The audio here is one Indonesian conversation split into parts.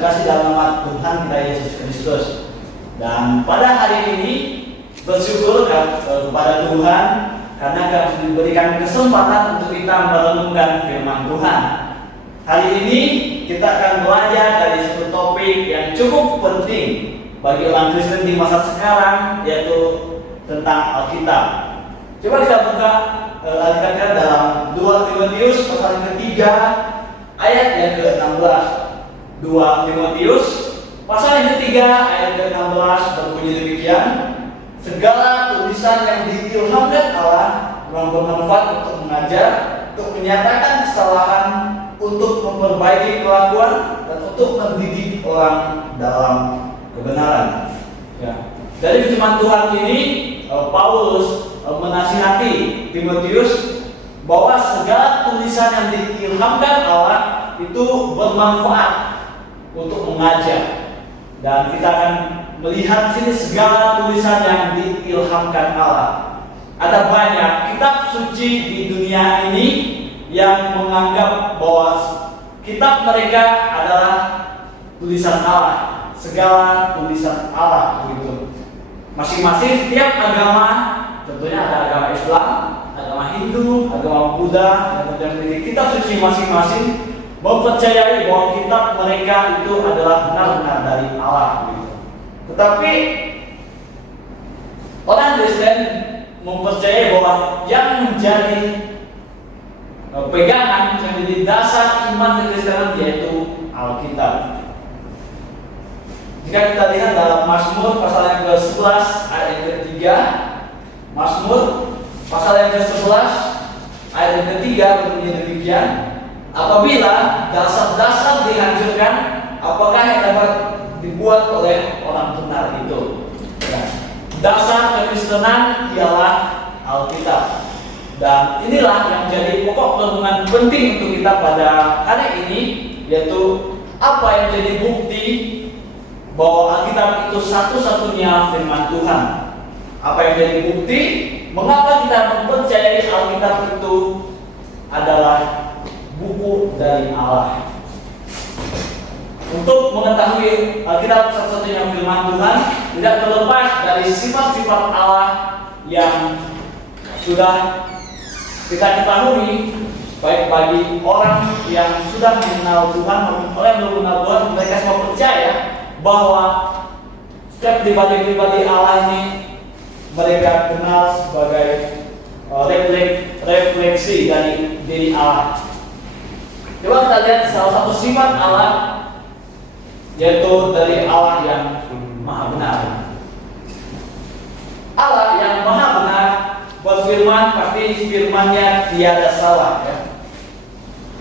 terkasih dalam nama Tuhan kita Yesus Kristus. Dan pada hari ini bersyukur kepada Tuhan karena kami diberikan kesempatan untuk kita merenungkan firman Tuhan. Hari ini kita akan belajar dari satu topik yang cukup penting bagi orang Kristen di masa sekarang, yaitu tentang Alkitab. Coba kita buka Alkitab dalam 2 Timotius pasal yang ketiga ayat yang ke-16. 2 Timotius pasal yang ketiga ayat ke-16 berbunyi demikian: segala tulisan yang diilhamkan Allah memang bermanfaat untuk mengajar, untuk menyatakan kesalahan, untuk memperbaiki kelakuan, dan untuk mendidik orang dalam kebenaran. Ya. Dari firman Tuhan ini, Paulus menasihati Timotius bahwa segala tulisan yang diilhamkan Allah itu bermanfaat untuk mengajar. Dan kita akan melihat sini segala tulisan yang diilhamkan Allah. Ada banyak kitab suci di dunia ini yang menganggap bahwa kitab mereka adalah tulisan Allah, segala tulisan Allah begitu. Masing-masing setiap agama, tentunya ada agama Islam, agama Hindu, agama Buddha, dan memiliki kitab suci masing-masing, mempercayai bahwa kitab mereka itu adalah benar-benar dari Allah begitu. Tetapi orang Kristen mempercayai bahwa yang menjadi pegangan, yang menjadi dasar iman kekristenan yaitu Alkitab. Jika kita lihat dalam Mazmur pasal yang ke-11 ayat yang ketiga, Mazmur pasal yang ke-11 ayat yang ketiga berbunyi demikian: apabila dasar-dasar dihancurkan, apakah yang dapat dibuat oleh orang benar itu? Ya. Dasar kekristenan ialah Alkitab. Dan inilah yang menjadi pokok renungan penting untuk kita pada hari ini, yaitu apa yang jadi bukti bahwa Alkitab itu satu-satunya firman Tuhan. Apa yang jadi bukti mengapa kita mempercayai Alkitab itu adalah buku dari Allah. Untuk mengetahui Alkitab satu-satunya firman Tuhan tidak terlepas dari sifat-sifat Allah yang sudah kita ketahui, baik bagi orang yang sudah mengenal Tuhan maupun orang yang belum mengenal Tuhan. Mereka semua percaya bahwa setiap pribadi-pribadi Allah ini mereka kenal sebagai refleksi dari diri Allah. Coba kita lihat salah satu sifat Allah, yaitu dari Allah yang maha benar. Allah yang maha benar berfirman, pasti firman-Nya tiada salah, ya.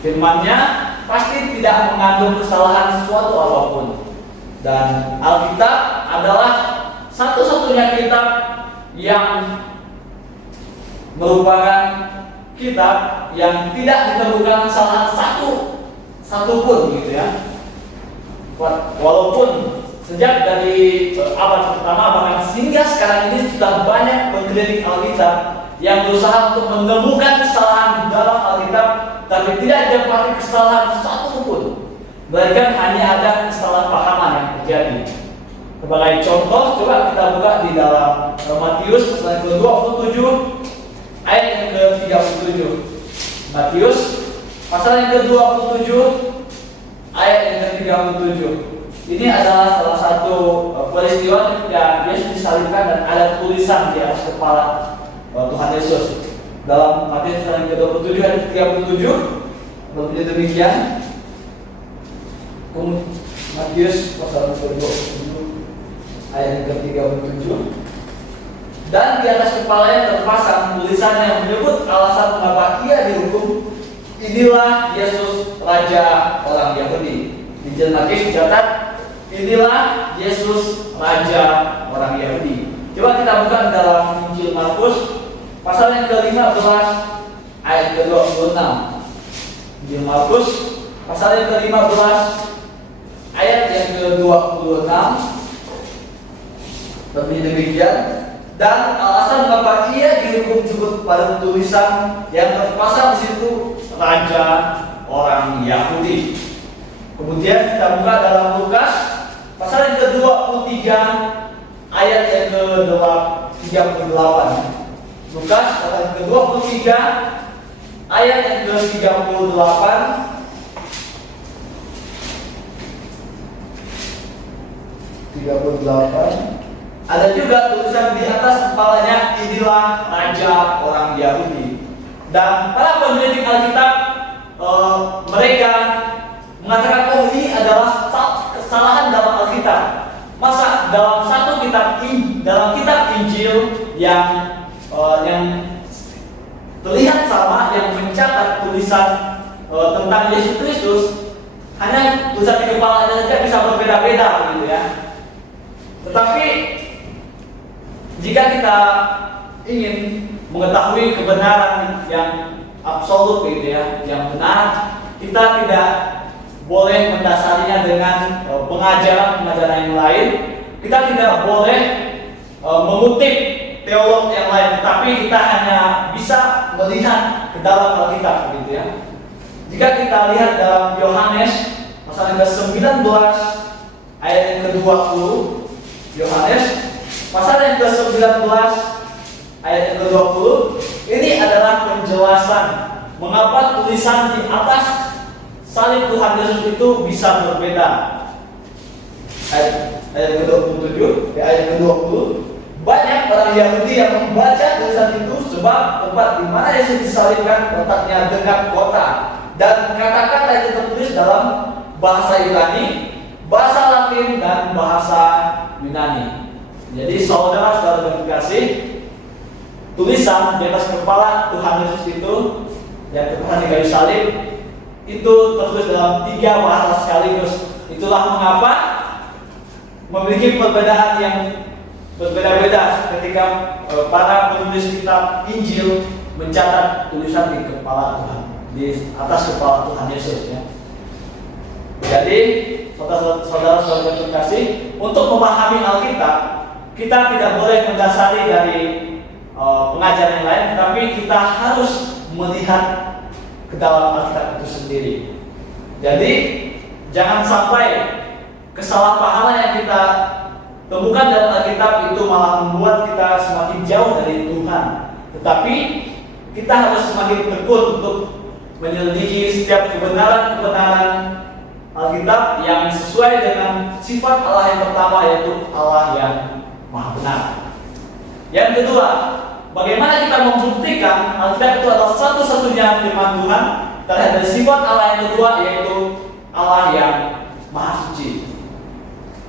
Firman-Nya pasti tidak mengandung kesalahan sesuatu apapun. Dan Alkitab adalah satu-satunya kitab yang merupakan kitab yang tidak ditemukan kesalahan satu pun, gitu ya. Walaupun sejak dari abad pertama bahkan hingga sekarang ini sudah banyak mengkritik Alkitab yang berusaha untuk menemukan kesalahan di dalam Alkitab, tapi tidak didapati kesalahan satu pun, melainkan hanya ada kesalahpahaman yang terjadi. Sebagai contoh, coba kita buka di dalam Matius pasal ke-27 ayat yang ke-37. Matius pasal yang ke-27 ayat yang ke-37. Ini adalah salah satu peristiwa ketika Yesus disalibkan dan ada tulisan di atas kepala Tuhan Yesus. Dalam Matius pasal yang ke-27 ayat 37 berbunyi demikian. Matius pasal ke-27 ayat yang ke-37. Dan di atas kepalanya terpasang tulisan yang menyebut alasan mengapa ia dihukum. Inilah Yesus Raja orang Yahudi. Di Matius dicatat, inilah Yesus Raja orang Yahudi. Coba kita buka dalam Injil Markus pasal yang ke-15 ayat ke-26. Injil Markus pasal yang ke-15 ayat yang ke-26 berbunyi demikian: dan alasan mengapa ia dihukum cukup pada tulisan yang terpasang di situ, Raja orang Yahudi. Kemudian kita buka dalam 38. Lukas pasal ke-23 ayat yang ke-38. Ada juga tulisan di atas kepalanya, inilah raja orang Yahudi. Dan para peneliti Alkitab mereka mengatakan, oh ini adalah kesalahan dalam Alkitab. Masa dalam dalam kitab Injil yang terlihat sama, yang mencatat tulisan tentang Yesus Kristus, hanya tulisan di kepalanya saja bisa berbeda-beda, gitu ya. Tetapi jika kita ingin mengetahui kebenaran yang absolut, gitu ya, yang benar, kita tidak boleh mendasarinya dengan pengajaran-pengajaran yang lain. Kita tidak boleh mengutip teolog yang lain, tapi kita hanya bisa melihat ke dalam Alkitab, gitu ya. Jika kita lihat dalam Yohanes pasal ke-19 ayat yang ke-20, Yohanes pasal yang ke-19 ayat yang ke-20, ini adalah penjelasan mengapa tulisan di atas salib Tuhan Yesus itu bisa berbeda. Ayat ke-27, ayat ke-20, banyak orang Yahudi yang membaca tulisan itu sebab tempat di mana Yesus disalibkan letaknya dekat kota, dan kata-kata itu tertulis dalam bahasa Yunani, bahasa Latin, dan bahasa Yunani. Jadi saudara-saudara yang dikasih, tulisan di atas kepala Tuhan Yesus itu yang terpahat di kayu salib itu tertulis dalam 3 bahasa sekaligus. Itulah mengapa memiliki perbedaan yang berbeda-beda ketika para penulis kitab Injil mencatat tulisan di kepala Tuhan, di atas kepala Tuhan Yesus, ya. Jadi saudara-saudara terkasih, untuk memahami Alkitab kita tidak boleh mendasari dari pengajaran yang lain, tetapi kita harus melihat ke dalam Alkitab itu sendiri. Jadi jangan sampai kesalahpahaman yang kita temukan dalam Alkitab itu malah membuat kita semakin jauh dari Tuhan. Tetapi kita harus semakin tekun untuk menyelidiki setiap kebenaran-kebenaran Alkitab yang sesuai dengan sifat Allah yang pertama, yaitu Allah yang Maha Benar. Yang kedua, bagaimana kita membuktikan Alkitab itu adalah satu-satunya firman Tuhan terhadap sifat Allah yang kedua, yaitu Allah yang Maha Suci.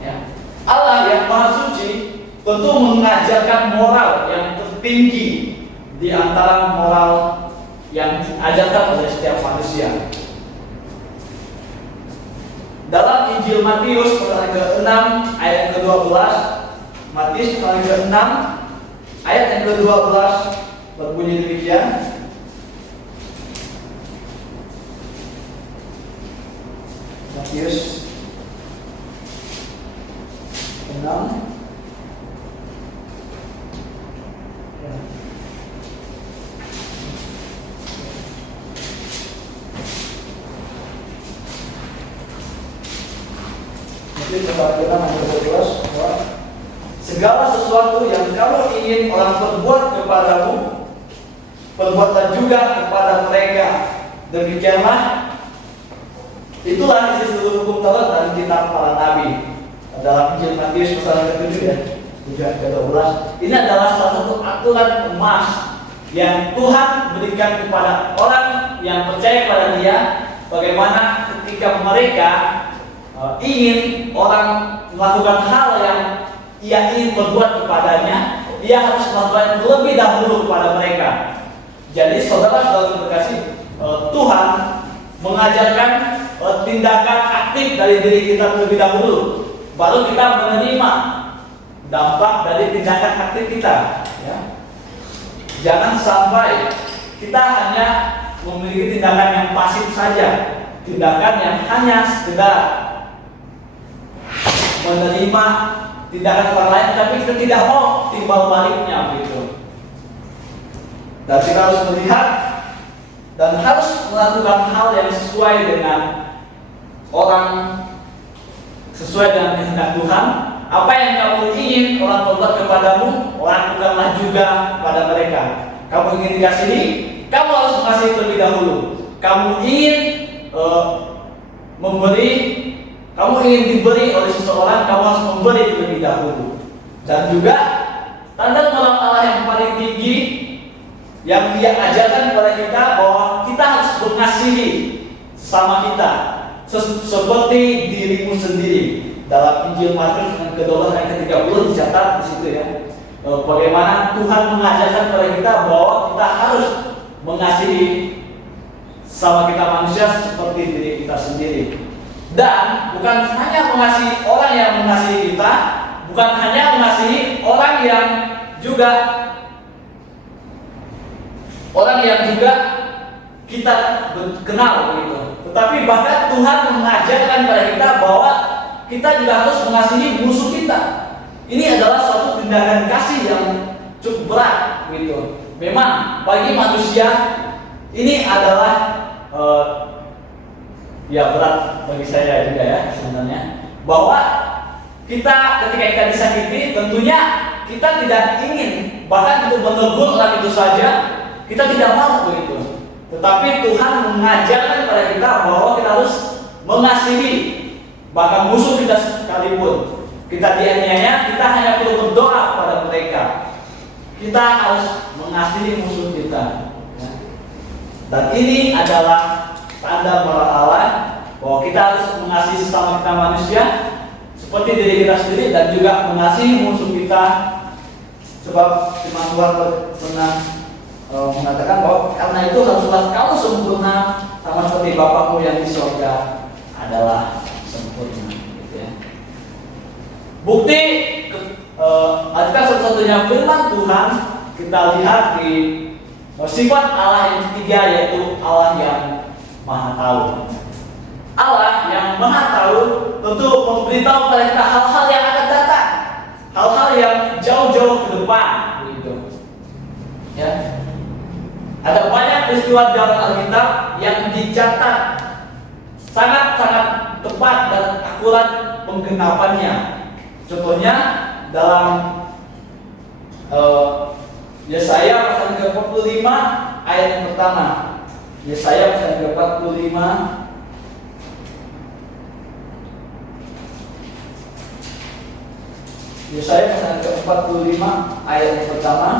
Ya. Allah yang Maha Suci tentu mengajarkan moral yang tertinggi di antara moral yang diajarkan oleh setiap manusia. Dalam Injil Matius pasal ke-6 ayat ke-12, Matius pasal ke-6 ayat yang ke-12 berbunyi demikian. Matius 6 segala sesuatu yang kamu ingin orang perbuat kepadamu, perbuatlah juga kepada mereka. Demikianlah, itulah isi seluruh hukum Taurat dan kitab para nabi. Dalam Injil Matius pasal ke-7 ya, 7 ke 12. Ini adalah salah satu aturan emas yang Tuhan berikan kepada orang yang percaya pada Dia, bagaimana ketika mereka ingin orang melakukan hal yang ia ingin berbuat kepadanya, ia harus melakukan terlebih dahulu kepada mereka. Jadi saudara-saudara terkasih, Tuhan mengajarkan tindakan aktif dari diri kita terlebih dahulu, baru kita menerima dampak dari tindakan aktif kita, ya. Jangan sampai kita hanya memiliki tindakan yang pasif saja, tindakan yang hanya sekedar menerima tindakan orang lain, tapi kita tidak mau timbal baliknya, begitu. Dan kita harus melihat dan harus melakukan hal yang sesuai dengan kehendak Tuhan, apa yang kamu ingin orang berbuat kepadamu, orang lakukanlah juga pada mereka. Kamu ingin dikasihi, kamu harus mengasihi terlebih dahulu. Kamu ingin memberi, kamu ingin diberi oleh seseorang, kamu harus memberi terlebih dahulu. Dan juga tanda moral Allah yang paling tinggi yang Dia ajarkan kepada kita bahwa kita harus mengasihi sesama kita seperti dirimu sendiri. Dalam Injil Matius ke-12 ayat ke-30 dicatat di situ ya. Bagaimana Tuhan mengajarkan kepada kita bahwa kita harus mengasihi sama kita manusia seperti diri kita sendiri. Dan bukan hanya mengasihi orang yang mengasihi kita, bukan hanya mengasihi orang yang juga kita kenal begitu. Tetapi bahkan Tuhan mengajarkan kepada kita bahwa kita juga harus mengasihi musuh kita. Ini adalah suatu tindakan kasih yang cukup berat gitu. Memang bagi manusia ini adalah ya berat bagi saya juga ya sebenarnya, bahwa ketika kita disakiti tentunya kita tidak ingin bahkan untuk menegur orang itu saja, kita tidak mau begitu. Tetapi Tuhan mengajarkan kepada kita bahwa kita harus mengasihi bahkan musuh kita sekalipun. Kita dianiaya, kita hanya perlu berdoa kepada mereka. Kita harus mengasihi musuh kita. Dan ini adalah tanda moral Allah bahwa kita harus mengasihi sesama kita manusia seperti diri kita sendiri, dan juga mengasihi musuh kita. Sebab firman Tuhan pernah mengatakan bahwa karena itu haruslah kamu sempurna sama seperti Bapakmu yang di surga adalah sempurna. Gitu ya. Bukti adakah satu-satunya firman Tuhan kita lihat di sifat Allah yang ketiga, yaitu Allah yang Maha Tahu. Allah yang Maha Tahu tentu memberitahu kepada kita hal-hal yang akan datang, hal-hal yang jauh-jauh ke depan, begitu. Ya. Ada banyak peristiwa dalam Alkitab yang dicatat sangat-sangat tepat dan akurat penggenapannya. Contohnya dalam Yesaya pasal 45 ayat yang pertama. Yesaya pasal 45 Yesaya pasal 45 ayat yang pertama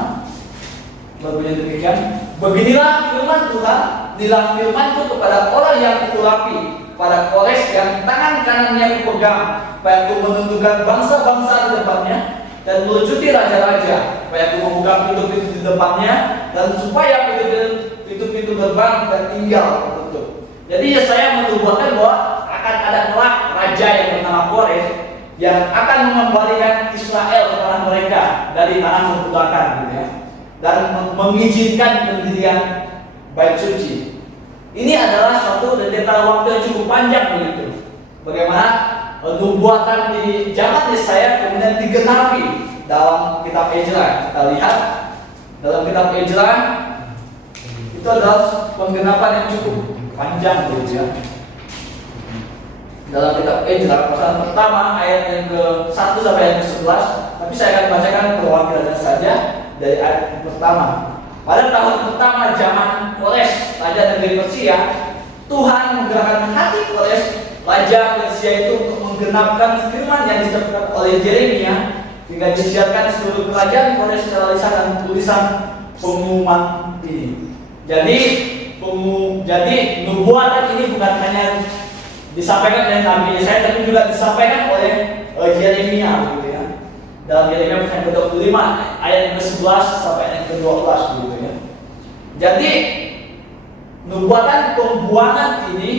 berbunyi demikian. Beginilah firman Tuhan, inilah firman-Ku kepada orang yang Kuurapi, pada Kores yang tangan kanannya Kupegang, supaya Aku menentukan bangsa-bangsa di depannya dan melucuti raja-raja, supaya Aku membuka pintu-pintu di depannya, dan supaya pintu-pintu gerbang dan tinggal tertutup. Jadi saya menubuhkan bahwa akan ada kelak raja yang bernama Kores yang akan mengembalikan Israel ke tanah mereka dari tanah perbudakan, gitu ya, dan mengizinkan pendirian bait suci. Ini adalah suatu detail waktu yang cukup panjang begitu. Bagaimana nubuatan di zaman Yesaya kemudian digenapi dalam kitab Ezra. Kita lihat dalam kitab Ezra itu adalah penggenapan yang cukup panjang begitu ya. Dalam kitab Ezra pasal pertama ayat yang ke-1 sampai ayat ke-11, tapi saya akan bacakan perwakilannya saja dari ayat yang pertama. Pada tahun pertama zaman Kores, raja negeri Persia, Tuhan menggerakkan hati Kores, raja Persia itu untuk menggenapkan firman yang disampaikan oleh Yeremia, hingga disiarkan seluruh kerajaan Kores secara lisan dan tulisan pengumuman ini. Jadi nubuatan ini bukan hanya disampaikan oleh Nabi Yesaya, tapi juga disampaikan oleh Yeremia, gitu ya. Dalam Yeremia pasal ke-25 ayat yang ke-11 sampai ayat yang ke-12, gitu ya. Jadi nubuatan pembuangan ini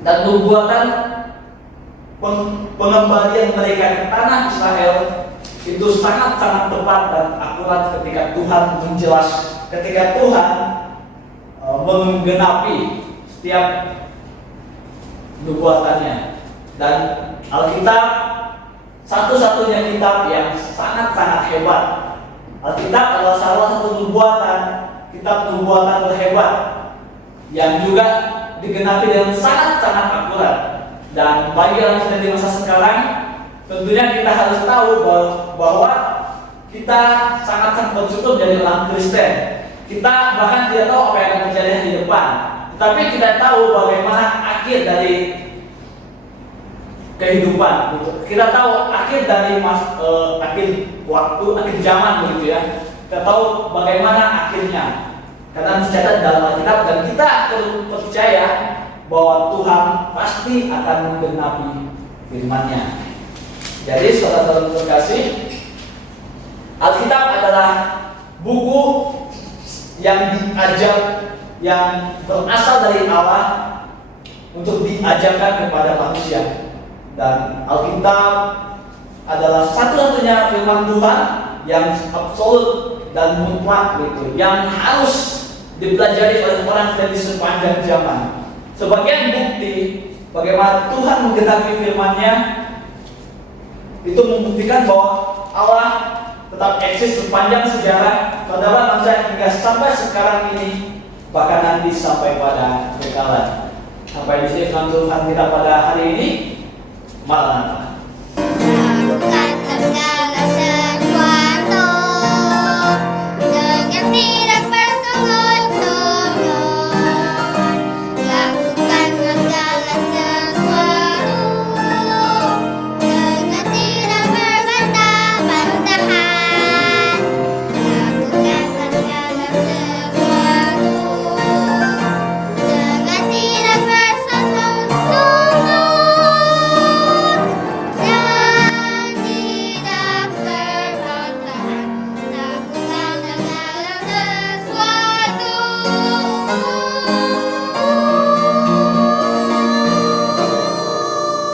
dan nubuatan pengembalian mereka ke tanah Israel itu sangat-sangat tepat dan akurat ketika Tuhan ketika Tuhan menggenapi setiap nubuatannya. Dan Alkitab satu-satunya kitab yang sangat-sangat hebat. Alkitab adalah salah satu kitab nubuatan terhebat yang juga digenapi dengan sangat-sangat akurat. Dan bagi orang Kristen di masa sekarang, tentunya kita harus tahu bahwa kita sangat bersyukur menjadi orang Kristen. Kita bahkan tidak tahu apa yang akan terjadi di depan, tetapi kita tahu bagaimana akhir dari kehidupan. Gitu. Kita tahu akhir dari akhir waktu, akhir zaman begitu ya. Kita tahu bagaimana akhirnya. Karena tercatat dalam Alkitab dan kita percaya bahwa Tuhan pasti akan menggenapi firman-Nya. Jadi saudara-saudara terkasih, Alkitab adalah buku yang yang berasal dari Allah untuk diajarkan kepada manusia. Dan Alkitab adalah satu-satunya firman Tuhan yang absolut dan mutlak gitu, yang harus dipelajari oleh orang dari sepanjang zaman. Sebagian bukti bagaimana Tuhan menggenapi firman-Nya itu membuktikan bahwa Allah tetap eksis sepanjang sejarah pada manusia hingga sampai sekarang ini, bahkan nanti sampai pada kekekalan. Sampai di sini firman Tuhan kita pada hari ini. Maranatha.